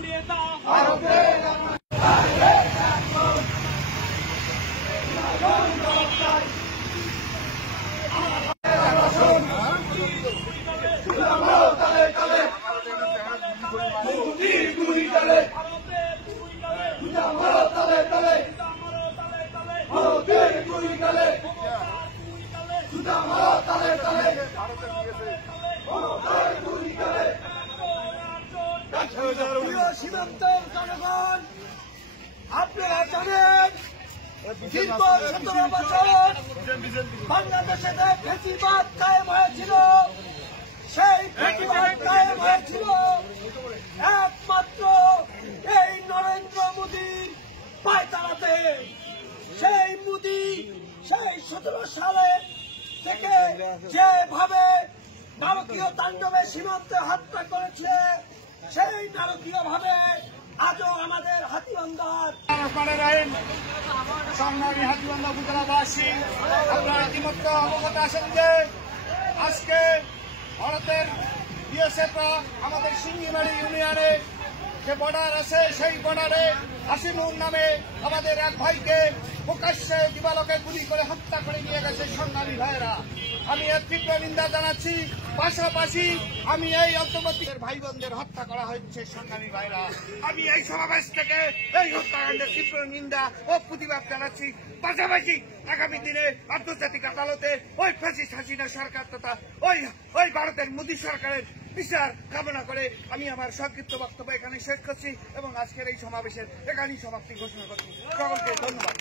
উড়িয়ে দাও সীমান্তের জনগণ, আপনারা জানেন দীর্ঘ 17 বছর বাংলাদেশে যে ফ্যাসিবাদ কায়েম হয়েছিল, সেই ফ্যাসিবাদ কায়েম হয়েছিল একমাত্র এই নরেন্দ্র মোদীর পায়তারাতে। সেই মোদী সেই 17 সালে থেকে যেভাবে নারকীয় তাণ্ডবে সীমান্তে হত্যা করেছে, সেই নারকীয় ভাবে আজও আমাদের হাতীবান্ধার সংগ্রামী হাতীবান্ধা উপজেলাবাসী আপনারা ইতিমধ্যে অবগত আছেন যে আজকে ভারতের বিএসএফরা আমাদের সিঙ্গিমারি ইউনিয়নে যে বর্ডার আছে, সেই বর্ডারে হাসিমুর নামে আমাদের এক ভাইকে প্রকাশ্যে দিবালোকে গুলি করে হত্যা করে নিয়ে গেছে সংগ্রামী ভাইয়েরা। আমি এর তীব্র নিন্দা জানাচ্ছি। পাশাপাশি আমি এই অন্তর্বর্তী ভাই বোনদের হত্যা করা হচ্ছে সংগ্রামী ভাইরা। আমি এই সমাবেশ থেকে এই হত্যাকাণ্ডের তীব্র নিন্দা ও প্রতিবাদ জানাচ্ছি। পাশাপাশি আগামী দিনে আন্তর্জাতিক আদালতে ওই ফ্যাসিস্ট হাসিনা সরকার তথা ওই ভারতের মোদী সরকারের বিচার কামনা করে আমি আমার সংক্ষিপ্ত বক্তব্য এখানে শেষ করছি এবং আজকের এই সমাবেশের এখানেই সমাপ্তি ঘোষণা করছি। সকলকে ধন্যবাদ।